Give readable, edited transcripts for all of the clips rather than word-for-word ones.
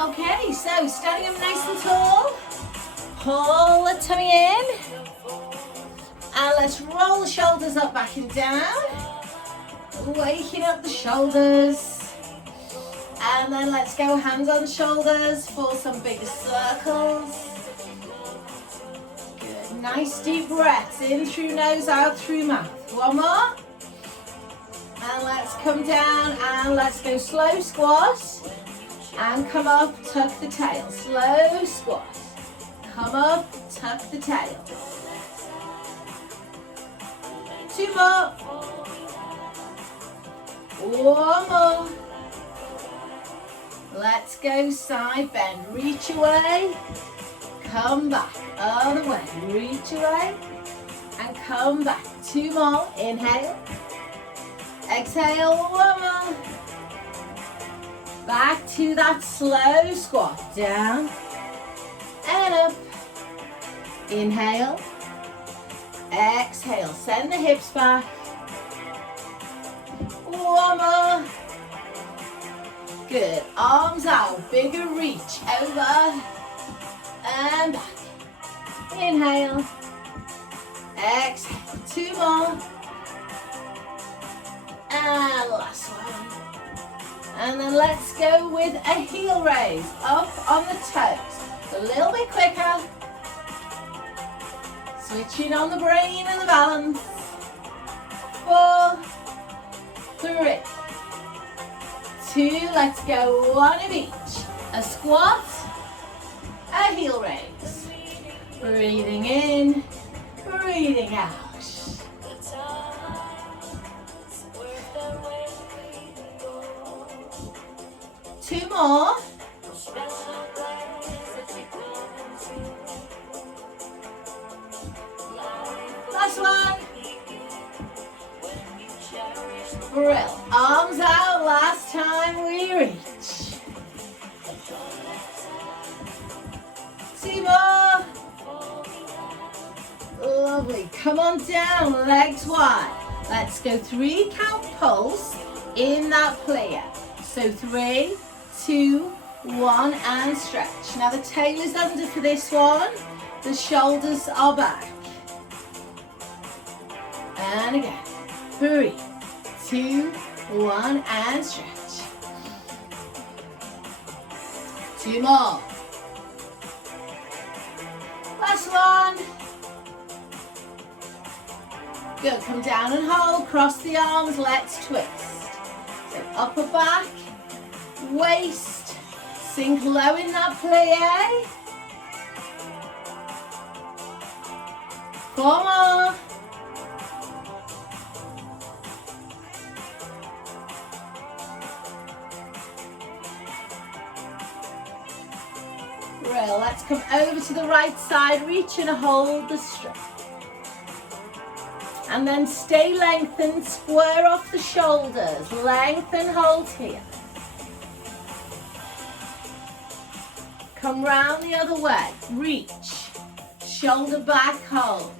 Okay, so standing up nice and tall. Pull the tummy in. And let's roll the shoulders up, back and down. Waking up the shoulders. And then let's go hands on shoulders for some bigger circles. Good, nice deep breaths. In through nose, out through mouth. One more. And let's come down and let's go slow squat. And come up, tuck the tail. Slow squat. Come up, tuck the tail. Two more. One more. Let's go side bend. Reach away. Come back. Other way. Reach away. And come back. Two more. Inhale. Exhale. One more. Back to that slow squat. Down. And up. Inhale. Exhale. Send the hips back. One more. Good. Arms out. Bigger reach. Over. And back. Inhale. Exhale. Two more. And last one. And then let's go with a heel raise. Up on the toes. A little bit quicker. Switching on the brain and the balance. 4, 3, 2, let's go one of each. A squat, a heel raise. Breathing in, breathing out. Two more. Last one. Brill. Arms out. Last time we reach. Two more. Lovely. Come on down. Legs wide. Let's go 3 count pulse in that player. So 3, 2, 1, and stretch. Now the tail is under for this one. The shoulders are back. And again. 3, 2, 1, and stretch. 2 more. Last one. Good. Come down and hold. Cross the arms. Let's twist. So upper back. Waist, sink low in that plie. 4 more. Real. Let's come over to the right side, reach and hold the strap. And then stay lengthened, square off the shoulders, lengthen, hold here. Come round the other way, reach, shoulder back, hold.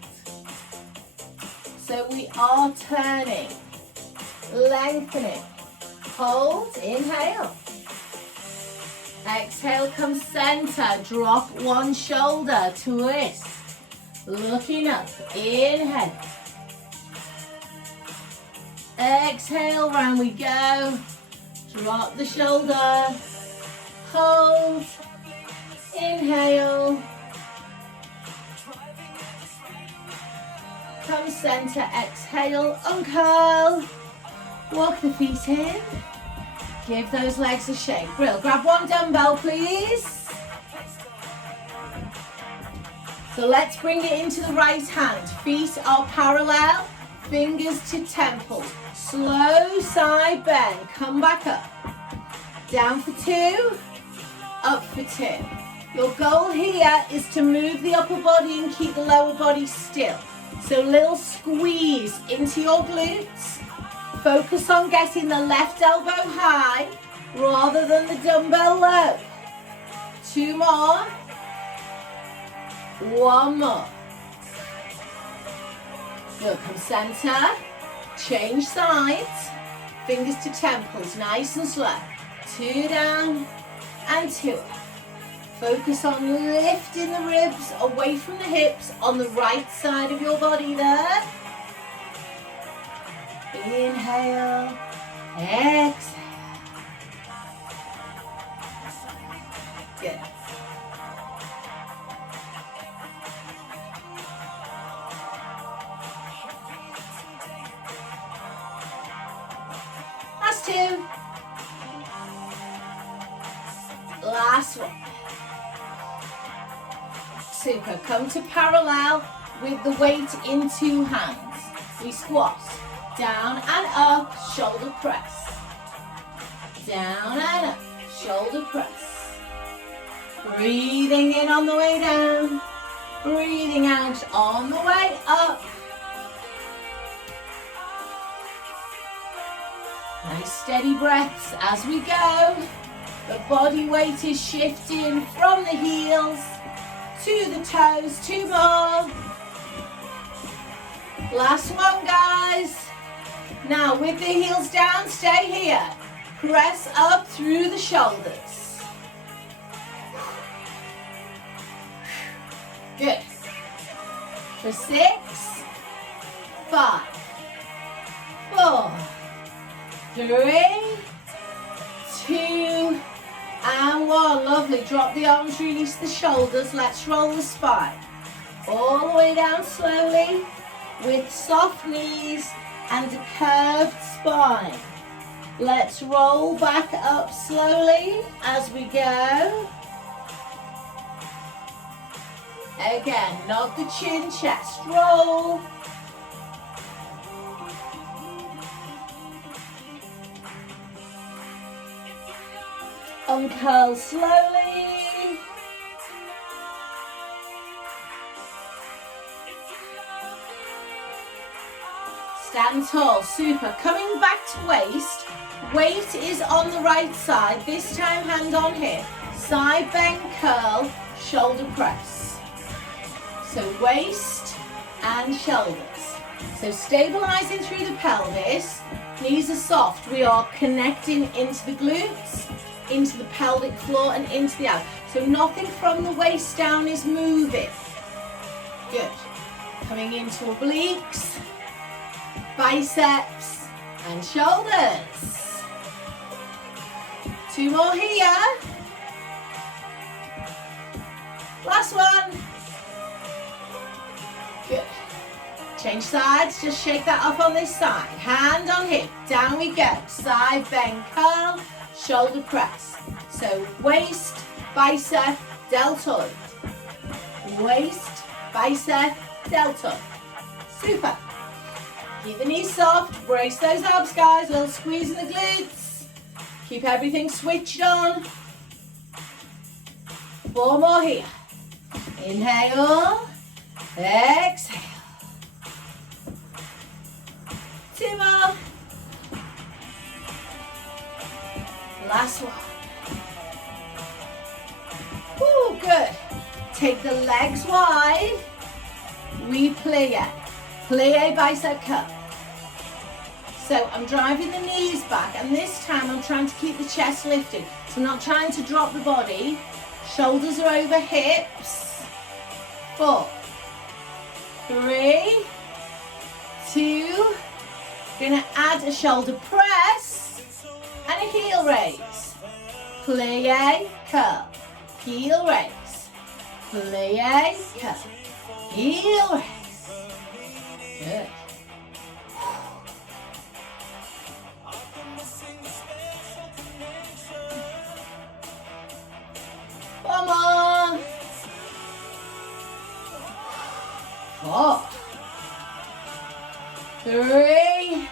So we are turning, lengthening, hold, inhale. Exhale, come center, drop one shoulder, twist. Looking up, inhale. Exhale, round we go. Drop the shoulder, hold. Inhale. Come center, exhale, uncurl. Walk the feet in. Give those legs a shake. Brill. Grab one dumbbell, please. So let's bring it into the right hand. Feet are parallel, fingers to temples. Slow side bend. Come back up. Down for 2, up for 2. Your goal here is to move the upper body and keep the lower body still. So little squeeze into your glutes. Focus on getting the left elbow high rather than the dumbbell low. 2 more. 1 more. Good, come center. Change sides. Fingers to temples, nice and slow. 2 down and 2. Focus on lifting the ribs away from the hips on the right side of your body there. Inhale, exhale. Good. Last 2. Last one. Super. Come to parallel with the weight in 2 hands. We squat. Down and up, shoulder press. Down and up, shoulder press. Breathing in on the way down. Breathing out on the way up. Nice steady breaths as we go. The body weight is shifting from the heels to the toes. 2 more. Last one, guys. Now with the heels down, stay here. Press up through the shoulders. Good. For 6, 5, 4, 3, 2, and 1. Lovely. Drop the arms, release the shoulders. Let's roll the spine. All the way down slowly with soft knees and a curved spine. Let's roll back up slowly as we go. Again, not the chin, chest roll. Uncurl slowly. Stand tall, super. Coming back to waist. Weight is on the right side. This time hand on hip. Side bend, curl, shoulder press. So waist and shoulders. So stabilizing through the pelvis. Knees are soft. We are connecting into the glutes, into the pelvic floor and into the abs. So nothing from the waist down is moving. Good. Coming into obliques, biceps and shoulders. 2 more here. Last one. Good. Change sides, just shake that up on this side. Hand on hip, down we go. Side bend, curl, shoulder press. So waist, bicep, deltoid. Waist, bicep, deltoid. Super. Keep the knees soft, brace those abs, guys. A little squeeze in the glutes. Keep everything switched on. 4 more here. Inhale, exhale. 2 more. Last one. Ooh, good. Take the legs wide. We plie. Plie bicep curl. So I'm driving the knees back, and this time I'm trying to keep the chest lifted. So I'm not trying to drop the body. Shoulders are over hips. 4, 3, 2. Gonna add a shoulder press and a heel raise. Plie, curl, heel raise. Plie, curl, heel raise. Good. One more. 4, 3,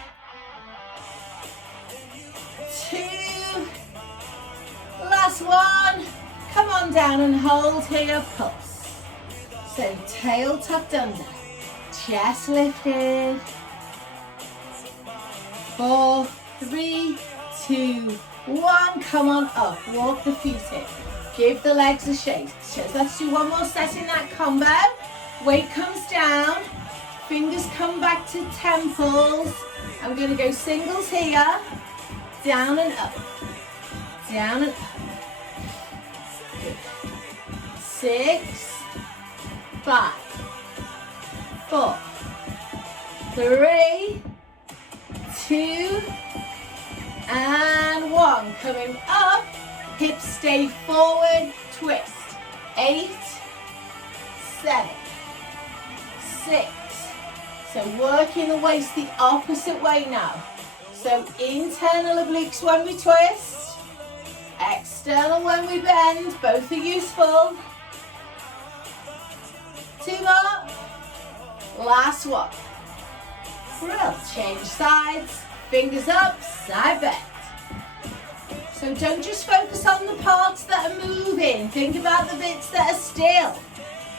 2. Last one. Come on down and hold here, pulse. So tail tucked under, chest lifted. 4, 3, 2, 1. Come on up. Walk the feet in. Give the legs a shake. So let's do one more set in that combo. Weight comes down. Fingers come back to temples. I'm going to go singles here. Down and up. Down and up. 6, 5, 4, 3, 2, and 1. Coming up, hips stay forward, twist. 8, 7, 6. So working the waist the opposite way now. So internal obliques when we twist, external when we bend, both are useful. 2 more, last one. Brill, change sides, fingers up, side bend. So don't just focus on the parts that are moving, think about the bits that are still.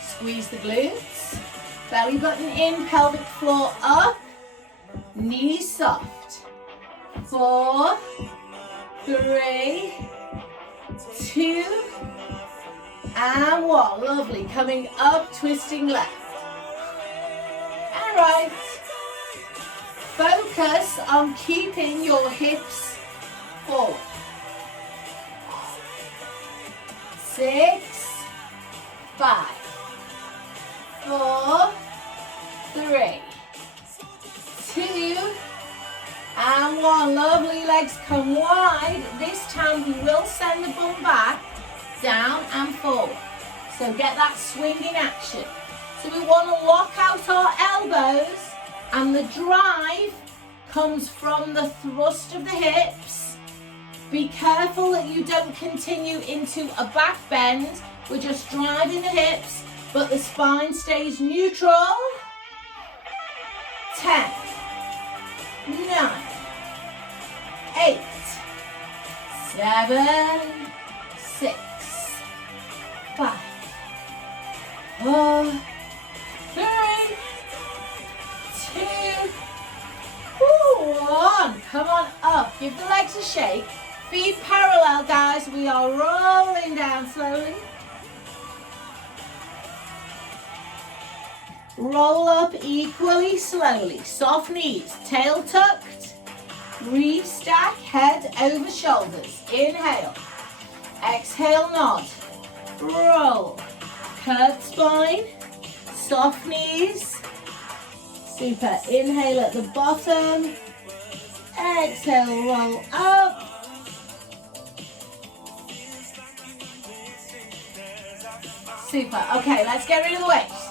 Squeeze the glutes, belly button in, pelvic floor up, knees soft. 4, 3, 2, and 1. Lovely. Coming up, twisting left. And right. Focus on keeping your hips forward. 6, 5, 4, 3, 2, and 1. Lovely, legs come wide. This time we will send the bum back, down and forward. So get that swinging action. So we want to lock out our elbows, and the drive comes from the thrust of the hips. Be careful that you don't continue into a back bend. We're just driving the hips, but the spine stays neutral. 10, 9, 8, 7, 6, 5, 4, 3, 2, 1. Come on up. Give the legs a shake. Feet parallel, guys. We are rolling down slowly. Roll up equally slowly. Soft knees, tail tucked. Restack, head over shoulders. Inhale. Exhale, nod. Roll. Curved spine. Soft knees. Super. Inhale at the bottom. Exhale, roll up. Super. Okay, let's get rid of the weights.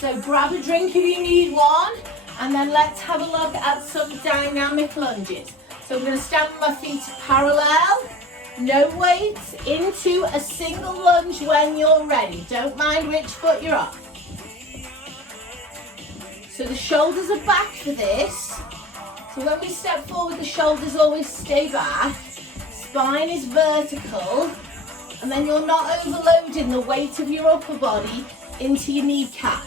So grab a drink if you need one, and then let's have a look at some dynamic lunges. So I'm going to stand with my feet parallel, no weights, into a single lunge when you're ready. Don't mind which foot you're on. So the shoulders are back for this. So when we step forward, the shoulders always stay back. Spine is vertical. And then you're not overloading the weight of your upper body into your kneecap.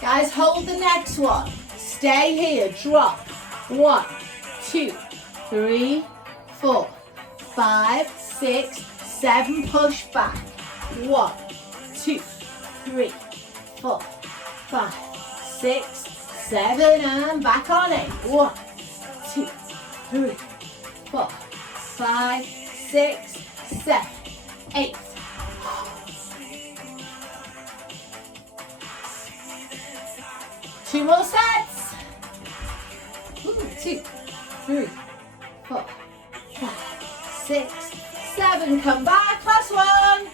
Guys, hold the next one. Stay here, drop. 1, 2, 3, 4, 5, 6, 7, push back. 1, 2, 3, 4, 5, 6, 7, and back on 8. 1, 2, 3, 4, 5, 6, 7, 8. Two more sets. 2, 3, 4, 5, 6, 7. Come back. Last one.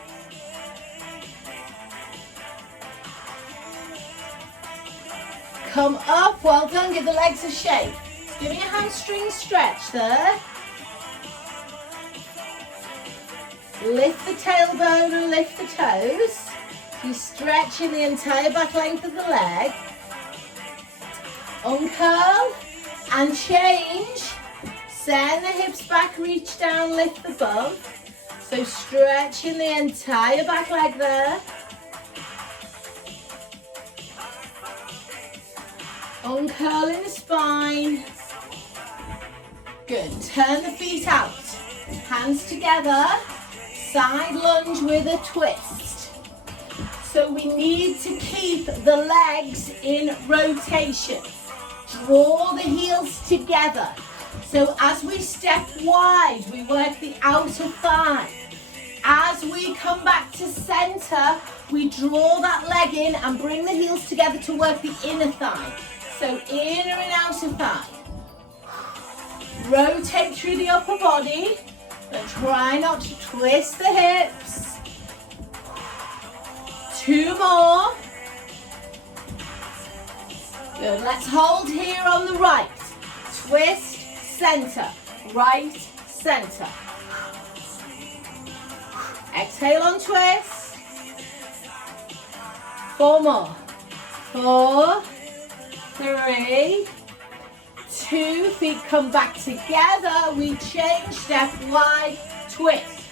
Come up. Well done. Give the legs a shake. Give me a hamstring stretch there. Lift the tailbone and lift the toes. You're stretching the entire back length of the leg. Uncurl and change. Send the hips back, reach down, lift the bum. So stretching the entire back leg there. Uncurling the spine. Good. Turn the feet out. Hands together. Side lunge with a twist. So we need to keep the legs in rotation. Draw the heels together. So as we step wide, we work the outer thigh. As we come back to center, we draw that leg in and bring the heels together to work the inner thigh. So inner and outer thigh. Rotate through the upper body, but try not to twist the hips. 2 more. Good, let's hold here on the right. Twist, center, right, center. Exhale on twist. 4 more. 4, 3, 2, feet come back together. We change, step wide, twist.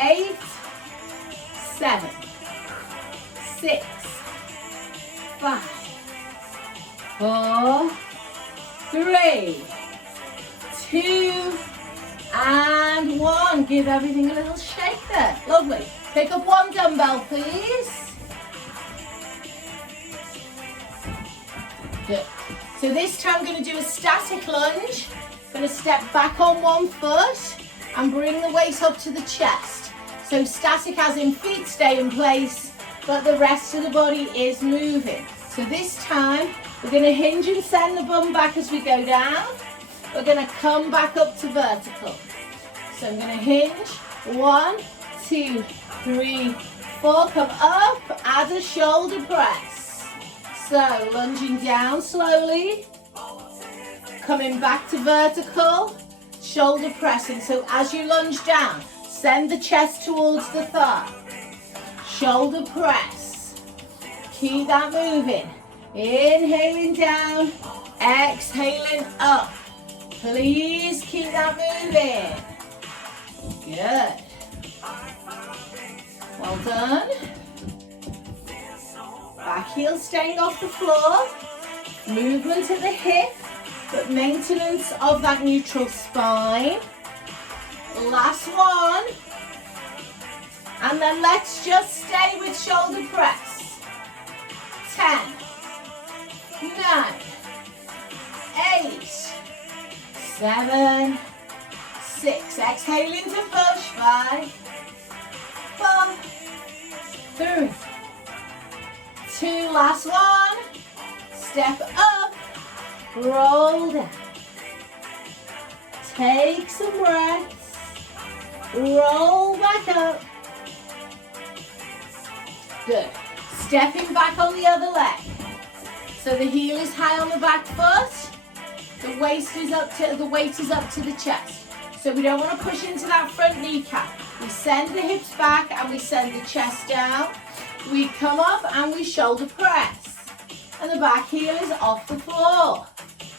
8, 7, 6, 5, 4, 3, 2, and 1. Give everything a little shake there. Lovely. Pick up 1 dumbbell, please. Good. So this time I'm going to do a static lunge. I'm going to step back on 1 foot and bring the weight up to the chest. So static as in feet stay in place, but the rest of the body is moving. So this time we're going to hinge and send the bum back as we go down. We're going to come back up to vertical. So I'm going to hinge. 1, 2, 3, 4. Come up. Add a shoulder press. So lunging down slowly. Coming back to vertical. Shoulder pressing. So as you lunge down, send the chest towards the thigh. Shoulder press. Keep that moving. Inhaling down. Exhaling up. Please keep that moving. Good. Well done. Back heel staying off the floor. Movement at the hip, but maintenance of that neutral spine. Last one. And then let's just stay with shoulder press. 10, 9, 8, 7, 6. Exhale into push. 5, 4, 3, 2. Last one. Step up. Roll down. Take some breaths. Roll back up. Good. Stepping back on the other leg. So the heel is high on the back foot. The waist is up to the weight is up to the chest. So we don't want to push into that front kneecap. We send the hips back and we send the chest down. We come up and we shoulder press. And the back heel is off the floor.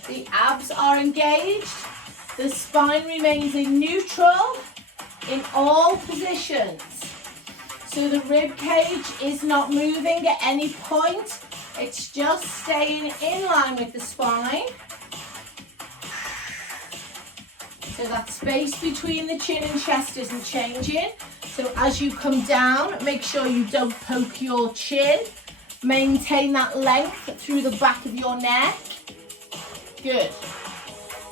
The abs are engaged. The spine remains in neutral in all positions. So the rib cage is not moving at any point. It's just staying in line with the spine. So that space between the chin and chest isn't changing. So as you come down, make sure you don't poke your chin. Maintain that length through the back of your neck. Good.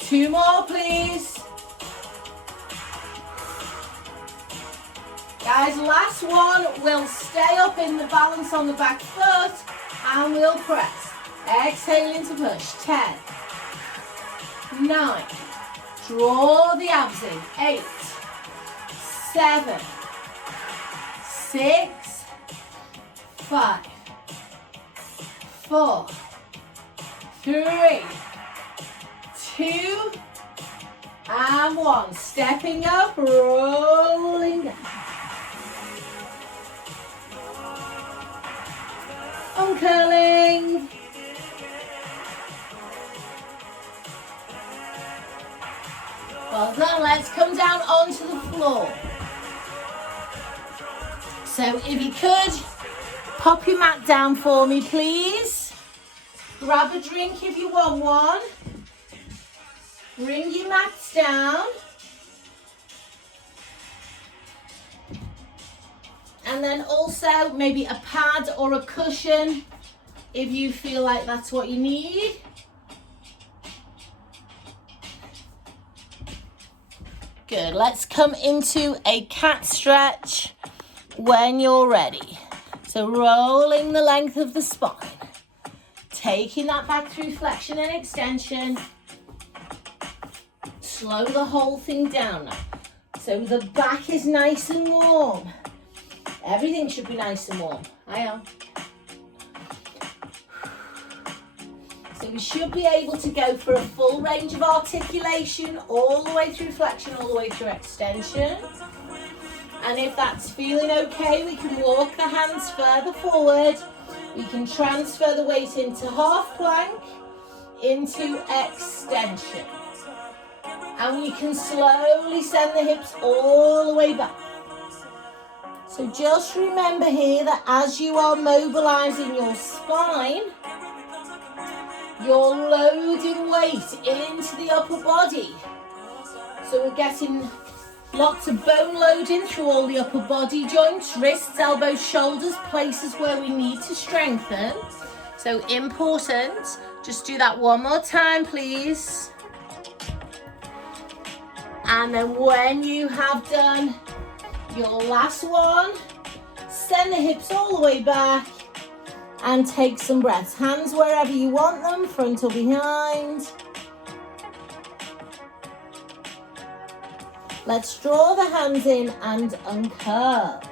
2 more, please. Guys, last one. We'll stay up in the balance on the back foot and we'll press. Exhale into push. 10, 9, draw the abs in. 8, 7, 6, 5, 4, 3, 2, and 1. Stepping up, rolling down. Uncurling. Well done. Let's come down onto the floor. So if you could, pop your mat down for me, please. Grab a drink if you want one. Bring your mats down. And then also maybe a pad or a cushion if you feel like that's what you need. Good. Let's come into a cat stretch when you're ready. So rolling the length of the spine. Taking that back through flexion and extension. Slow the whole thing down now. So the back is nice and warm. Everything should be nice and warm. I am. So we should be able to go for a full range of articulation all the way through flexion, all the way through extension. And if that's feeling okay, we can walk the hands further forward. We can transfer the weight into half plank, into extension. And we can slowly send the hips all the way back. So just remember here that as you are mobilizing your spine, you're loading weight into the upper body. So we're getting lots of bone loading through all the upper body joints, wrists, elbows, shoulders, places where we need to strengthen. So important. Just do that one more time, please. And then when you have done your last one, send the hips all the way back and take some breaths. Hands wherever you want them, front or behind. Let's draw the hands in and uncurve.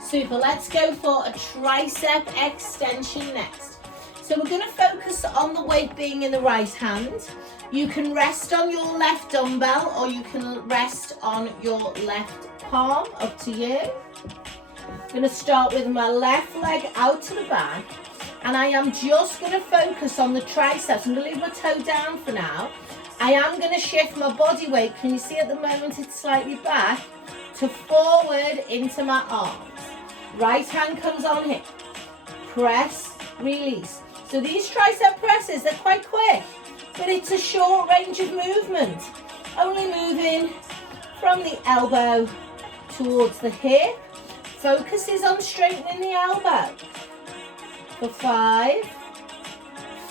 Super, let's go for a tricep extension next. So we're going to focus on the weight being in the right hand. You can rest on your left dumbbell or you can rest on your left palm, up to you. I'm going to start with my left leg out to the back and I am just going to focus on the triceps. I'm going to leave my toe down for now. I am going to shift my body weight, can you see at the moment it's slightly back, to forward into my arms. Right hand comes on here. Press, release. So these tricep presses, they're quite quick, but it's a short range of movement. Only moving from the elbow towards the hip. Focus is on straightening the elbow. For 5,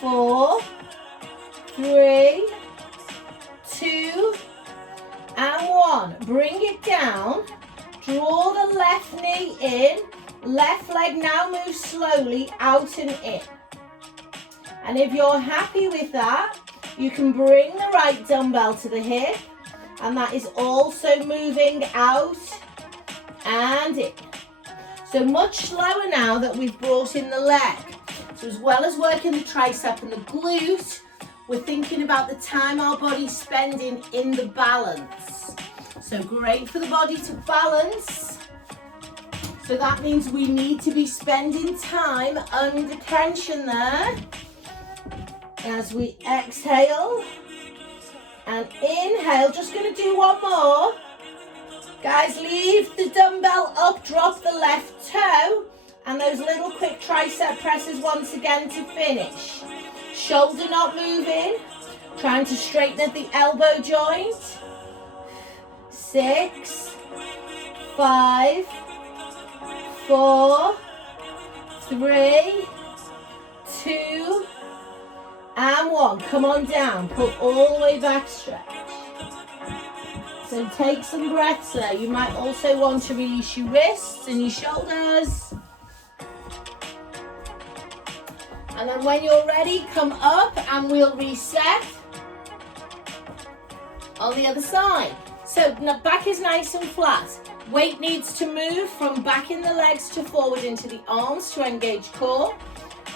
4, 3, 2, and 1. Bring it down. Draw the left knee in. Left leg now moves slowly out and in. And if you're happy with that, you can bring the right dumbbell to the hip. And that is also moving out and in. So much slower now that we've brought in the leg. So as well as working the tricep and the glute, we're thinking about the time our body's spending in the balance. So great for the body to balance. So that means we need to be spending time under tension there. As we exhale and inhale, just going to do one more. Guys, leave the dumbbell up, drop the left toe, and those little quick tricep presses once again to finish. Shoulder not moving, trying to straighten at the elbow joint. 6, 5, 4, 3, 2, and 1. Come on down, pull all the way back, stretch. So take some breaths there. You might also want to release your wrists and your shoulders. And then when you're ready, come up and we'll reset on the other side. So back is nice and flat. Weight needs to move from back in the legs to forward into the arms to engage core.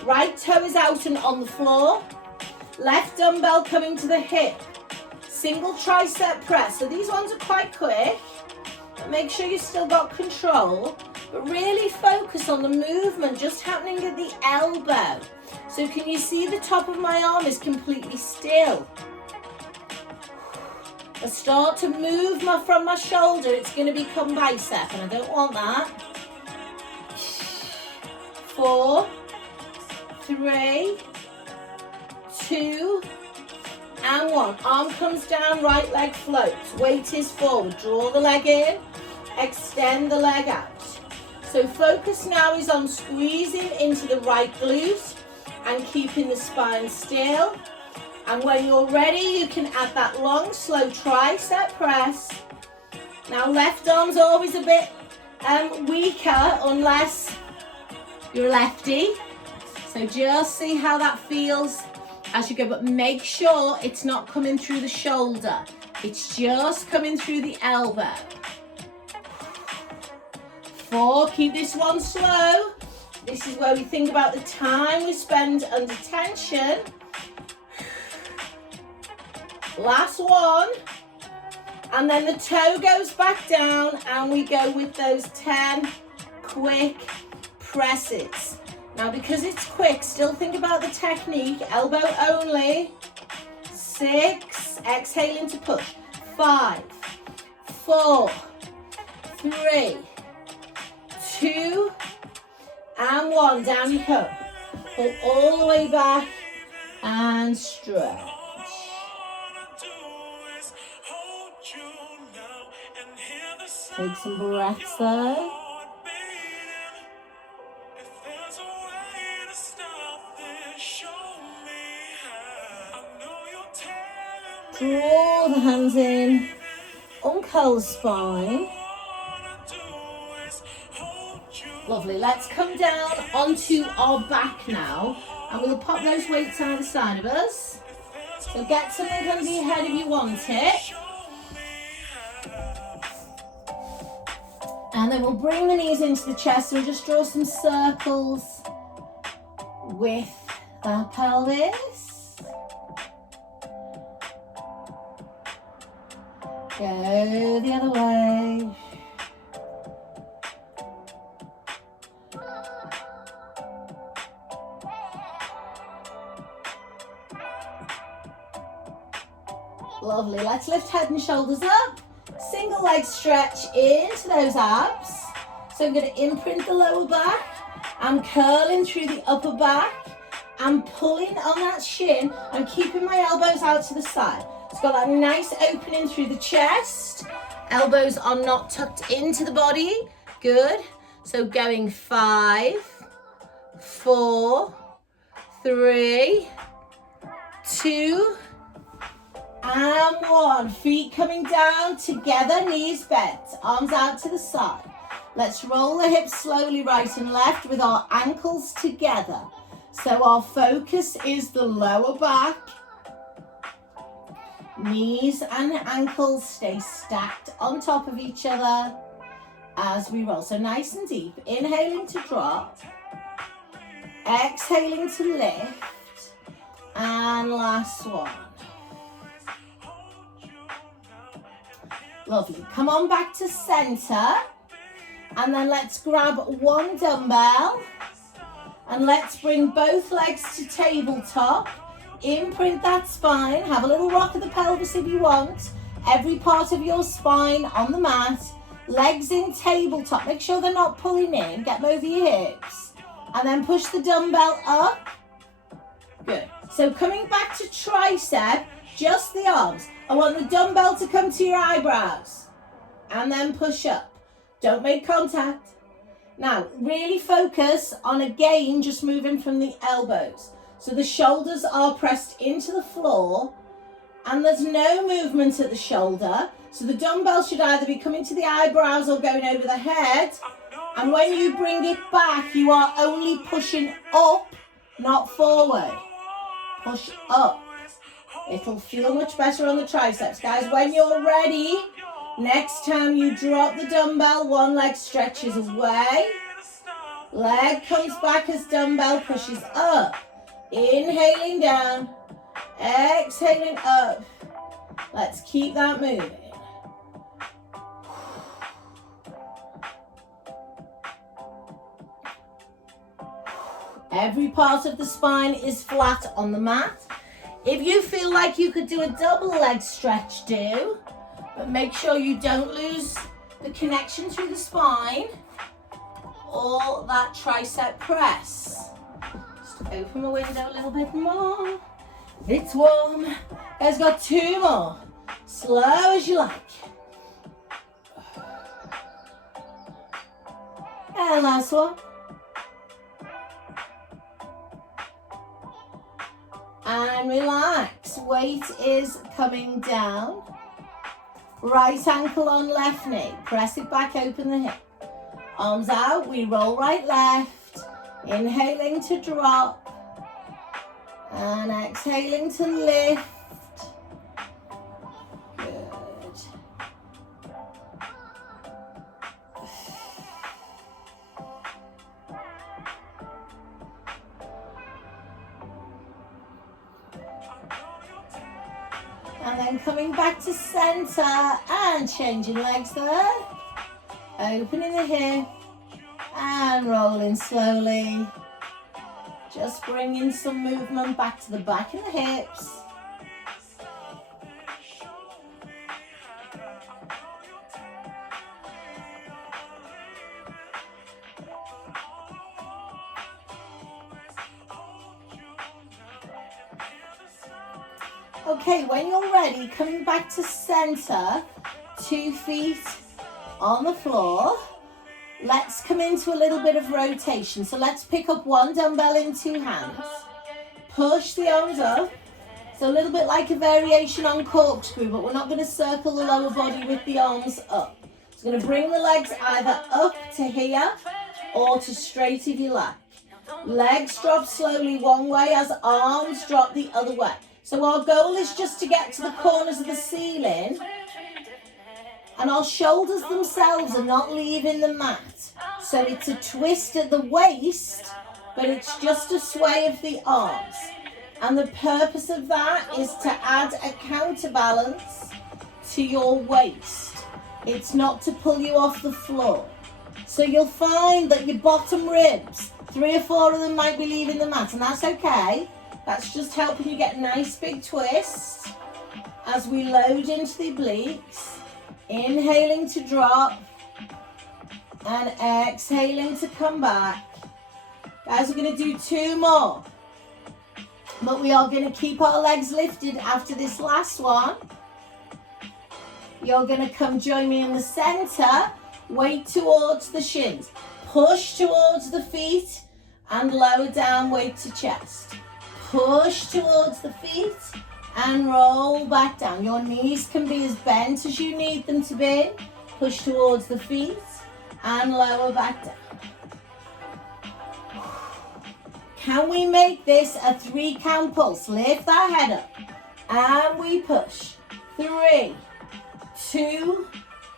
Right toe is out and on the floor. Left dumbbell coming to the hip. Single tricep press. So these ones are quite quick, but make sure you've still got control. But really focus on the movement just happening at the elbow. So can you see the top of my arm is completely still? I start to move from my shoulder, it's going to become bicep, and I don't want that. 4, 3, 2, and 1. Arm comes down, right leg floats. Weight is forward. Draw the leg in, extend the leg out. So focus now is on squeezing into the right glute and keeping the spine still. And when you're ready, you can add that long, slow tricep press. Now, left arm's always a bit weaker unless you're a lefty. So just see how that feels as you go, but make sure it's not coming through the shoulder. It's just coming through the elbow. 4, keep this one slow. This is where we think about the time we spend under tension. Last one. And then the toe goes back down and we go with those 10 quick presses. Now, because it's quick, still think about the technique. Elbow only. 6, exhaling to push. 5, 4, 3, 2, and 1. Down you come. Pull all the way back and stretch. Take some breaths there. Draw the hands in, uncurl the spine. Lovely, let's come down onto our back now, and we'll pop those weights either side of us. So get something under your head if you want it. And then we'll bring the knees into the chest and just draw some circles with the pelvis. Go the other way. Lovely, let's lift head and shoulders up. Single leg stretch into those abs. So I'm going to imprint the lower back. I'm curling through the upper back. I'm pulling on that shin. I'm keeping my elbows out to the side. It's got that nice opening through the chest. Elbows are not tucked into the body. Good. So going 5, 4, 3, 2, and 1. Feet coming down together, knees bent, arms out to the side. Let's roll the hips slowly right and left with our ankles together. So our focus is the lower back. Knees and ankles stay stacked on top of each other as we roll. So nice and deep. Inhaling to drop. Exhaling to lift. And last one. Lovely. Come on back to center. And then let's grab one dumbbell. And let's bring both legs to tabletop. Imprint that spine. Have a little rock of the pelvis if you want. Every part of your spine on the mat. Legs in tabletop. Make sure they're not pulling in. Get them over your hips. And then push the dumbbell up. Good. So coming back to tricep, just the arms. I want the dumbbell to come to your eyebrows. And then push up. Don't make contact. Now, really focus on, again, just moving from the elbows. So the shoulders are pressed into the floor and there's no movement at the shoulder. So the dumbbell should either be coming to the eyebrows or going over the head. And when you bring it back, you are only pushing up, not forward. Push up. It'll feel much better on the triceps. Guys, when you're ready, next time you drop the dumbbell, one leg stretches away. Leg comes back as dumbbell pushes up. Inhaling down, exhaling up. Let's keep that moving. Every part of the spine is flat on the mat. If you feel like you could do a double leg stretch, do. But make sure you don't lose the connection through the spine or that tricep press. Just open the window a little bit more. It's warm. Guys, got 2 more. Slow as you like. And last one. and relax. Weight is coming down. Right ankle on left knee. Press it back, open the hip. Arms out, we roll right, left. Inhaling to drop. And exhaling to lift. Good. And then coming back to center and changing legs there. Opening the hip and rolling slowly. Just bringing some movement back to the back of the hips. Okay, when you're ready, coming back to center, 2 feet on the floor. Let's come into a little bit of rotation. So let's pick up 1 dumbbell in 2 hands. Push the arms up. So a little bit like a variation on corkscrew, but we're not going to circle the lower body with the arms up. It's going to bring the legs either up to here or to straight if you like. Legs drop slowly one way as arms drop the other way. So our goal is just to get to the corners of the ceiling, and our shoulders themselves are not leaving the mat. So it's a twist at the waist, but it's just a sway of the arms. And the purpose of that is to add a counterbalance to your waist. It's not to pull you off the floor. So you'll find that your bottom ribs, 3 or 4 of them might be leaving the mat, and that's okay. That's just helping you get a nice big twist as we load into the obliques. Inhaling to drop and exhaling to come back. Guys, we're going to do 2 more. But we are going to keep our legs lifted after this last one. You're going to come join me in the center. Weight towards the shins. Push towards the feet and lower down, weight to chest. Push towards the feet and roll back down. Your knees can be as bent as you need them to be. Push towards the feet and lower back down. Can we make this a 3 count pulse? Lift that head up and we push. 3, 2,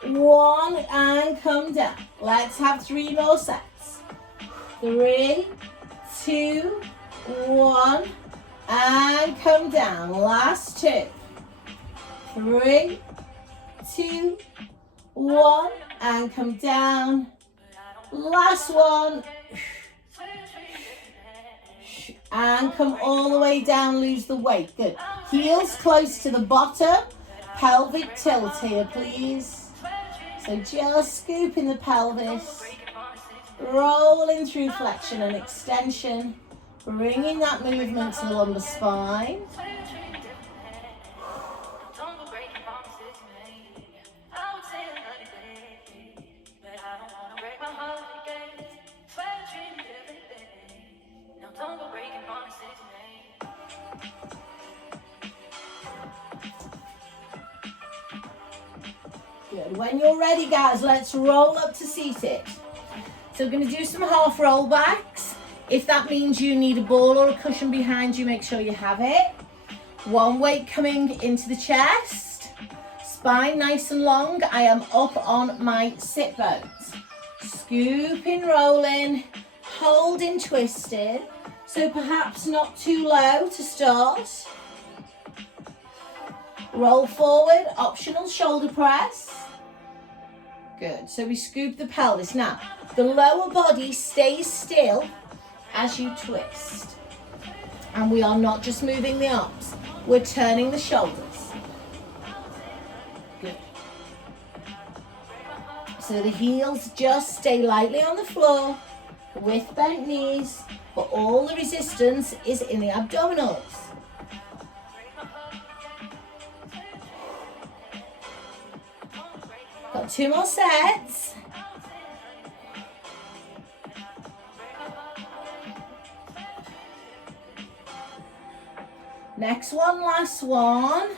1 and come down. Let's have 3 more sets. 3, 2, 1 and come down. Last 2. 3, 2, 1 and come down. Last 1. And come all the way down, lose the weight. Good. Heels close to the bottom. Pelvic tilt here, please. So just scooping the pelvis. Rolling through flexion and extension. Bringing that movement to the lumbar spine. Good. When you're ready, guys, let's roll up to seated. So we're going to do some half roll backs. If that means you need a ball or a cushion behind you, make sure you have it. 1 weight coming into the chest. Spine nice and long. I am up on my sit bones. Scooping, rolling, holding, twisted. So perhaps not too low to start. Roll forward, optional shoulder press. Good, so we scoop the pelvis. Now, the lower body stays still as you twist. And we are not just moving the arms, we're turning the shoulders. Good. So the heels just stay lightly on the floor with bent knees, but all the resistance is in the abdominals. Got 2 more sets. Next one, last one.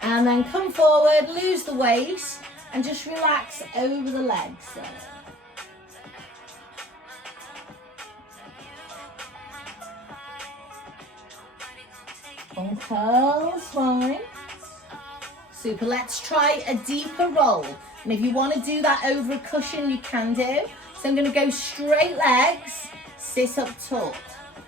And then come forward, lose the weight, and just relax over the legs. Uncurl, fine. Super, let's try a deeper roll. And if you want to do that over a cushion, you can do. So I'm going to go straight legs, sit up tall.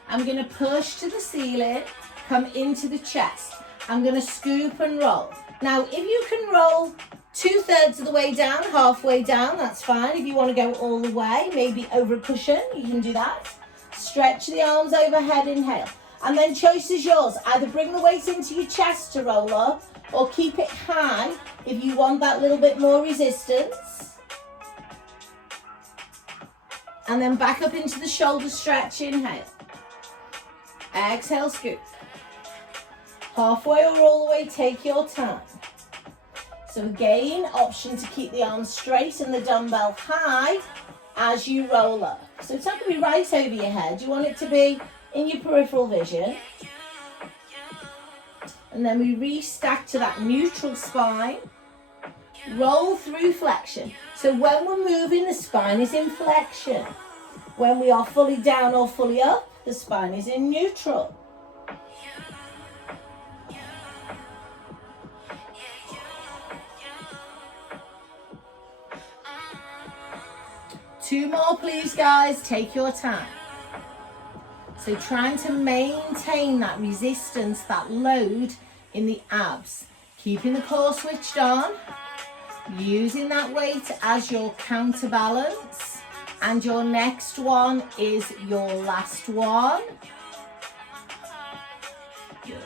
I'm going to push to the ceiling, come into the chest. I'm going to scoop and roll. Now, if you can roll 2/3 of the way down, halfway down, that's fine. If you want to go all the way, maybe over a cushion, you can do that. Stretch the arms overhead, inhale. And then choice is yours. Either bring the weight into your chest to roll up, or keep it high if you want that little bit more resistance. And then back up into the shoulder stretch, inhale. Exhale, scoop. Halfway or all the way, take your time. So again, option to keep the arms straight and the dumbbell high as you roll up. So it's not going to be right over your head. You want it to be in your peripheral vision. And then we restack to that neutral spine. Roll through flexion. So when we're moving, the spine is in flexion. When we are fully down or fully up, the spine is in neutral. Two more, please, guys. Take your time. So trying to maintain that resistance, that load in the abs. Keeping the core switched on. Using that weight as your counterbalance. And your next one is your last one. Good.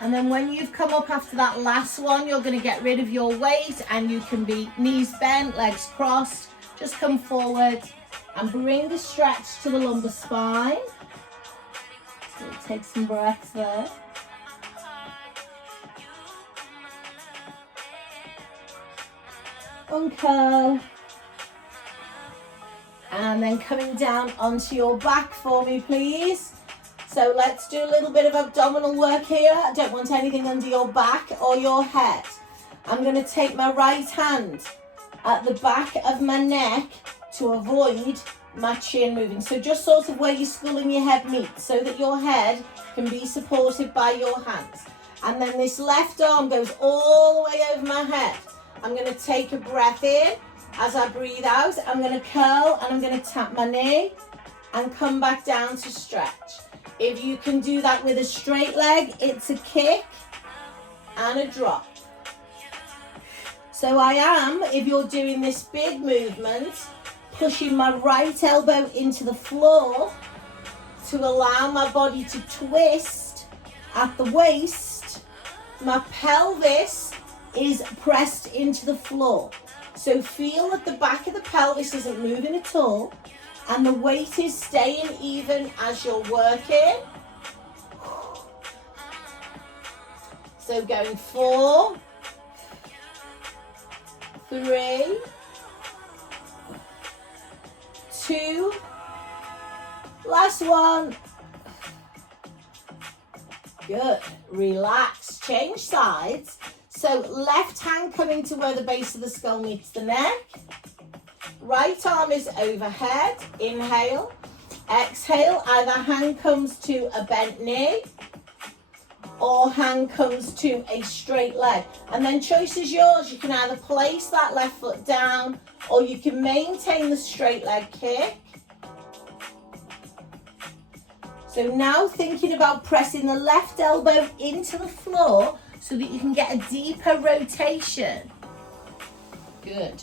And then when you've come up after that last one, you're going to get rid of your weight and you can be knees bent, legs crossed. Just come forward and bring the stretch to the lumbar spine. So take some breaths there. Uncurl. And then coming down onto your back for me, please. So let's do a little bit of abdominal work here. I don't want anything under your back or your head. I'm going to take my right hand at the back of my neck to avoid my chin moving. So just sort of where your skull and your head meet so that your head can be supported by your hands. And then this left arm goes all the way over my head. I'm going to take a breath in. As I breathe out, I'm going to curl and I'm going to tap my knee and come back down to stretch. If you can do that with a straight leg, it's a kick and a drop. So I am, if you're doing this big movement, pushing my right elbow into the floor to allow my body to twist at the waist. My pelvis is pressed into the floor. So feel that the back of the pelvis isn't moving at all. And the weight is staying even as you're working. So going 4, 3, 2, last one. Good. Relax. Change sides. So left hand coming to where the base of the skull meets the neck. Right arm is overhead. Inhale. Exhale. Either hand comes to a bent knee or hand comes to a straight leg. And then choice is yours. You can either place that left foot down or you can maintain the straight leg kick. So now thinking about pressing the left elbow into the floor so that you can get a deeper rotation. Good.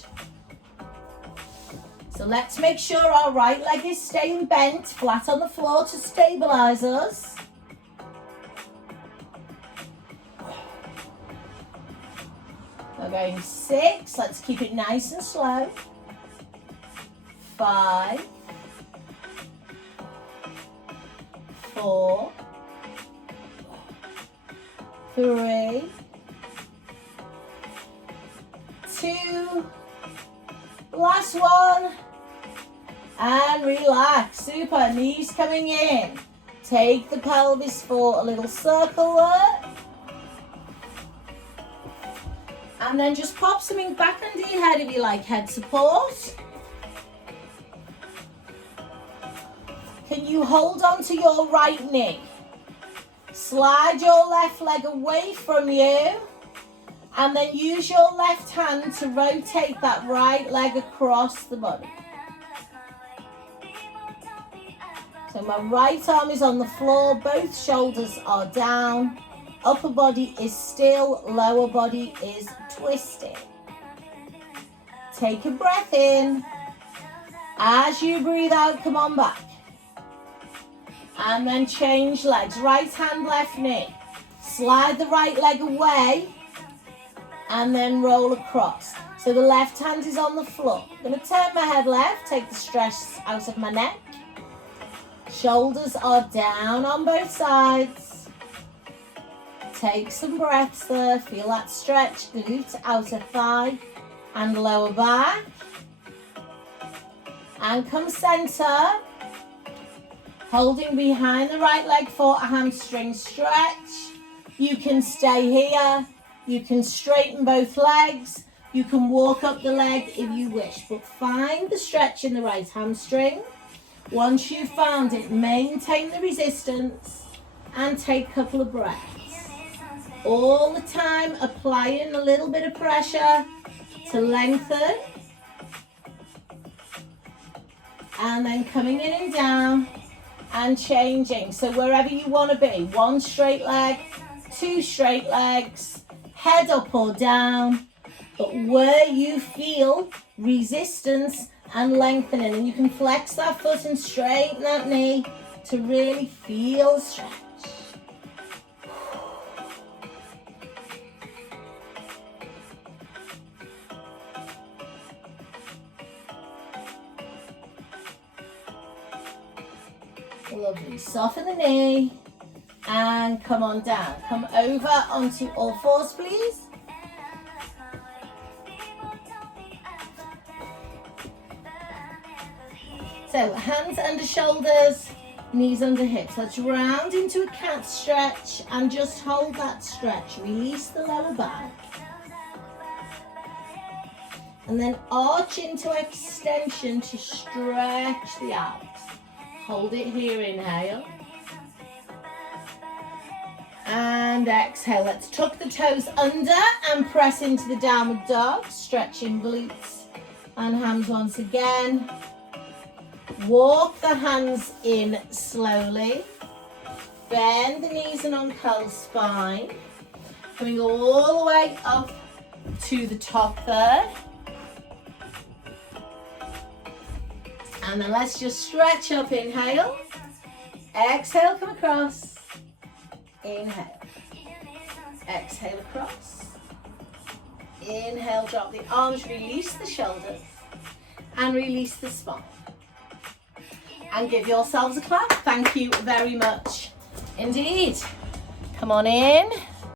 So let's make sure our right leg is staying bent, flat on the floor to stabilize us. We're going 6, let's keep it nice and slow. 5, 4, 3, 2. Last one. And relax. Super. Knees coming in. Take the pelvis for a little circle there. And then just pop something back under your head if you like head support. Can you hold on to your right knee? Slide your left leg away from you. And then use your left hand to rotate that right leg across the body. So my right arm is on the floor, both shoulders are down. Upper body is still, lower body is twisting. Take a breath in. As you breathe out, come on back. And then change legs. Right hand, left knee. Slide the right leg away and then roll across. So the left hand is on the floor. I'm going to turn my head left, take the stress out of my neck. Shoulders are down on both sides. Take some breaths there. Feel that stretch, glute, outer thigh and lower back. And come center. Holding behind the right leg for a hamstring stretch. You can stay here. You can straighten both legs. You can walk up the leg if you wish. But find the stretch in the right hamstring. Once you've found it, maintain the resistance and take a couple of breaths. All the time applying a little bit of pressure to lengthen. And then coming in and down and changing. So wherever you want to be, 1 straight leg, 2 straight legs, head up or down, but where you feel resistance and lengthening, and you can flex that foot and straighten that knee to really feel the stretch. Lovely. Soften the knee and come on down. Come over onto all fours, please. So hands under shoulders, knees under hips. Let's round into a cat stretch and just hold that stretch. Release the lower back. And then arch into extension to stretch the abs. Hold it here, inhale. And exhale. Let's tuck the toes under and press into the downward dog. Stretching glutes and hams once again. Walk the hands in slowly. Bend the knees and uncurl spine. Coming all the way up to the top there. And then let's just stretch up, inhale. Exhale, come across. Inhale. Exhale across. Inhale, drop the arms, release the shoulders. And release the spine. And give yourselves a clap. Thank you very much indeed. Come on in.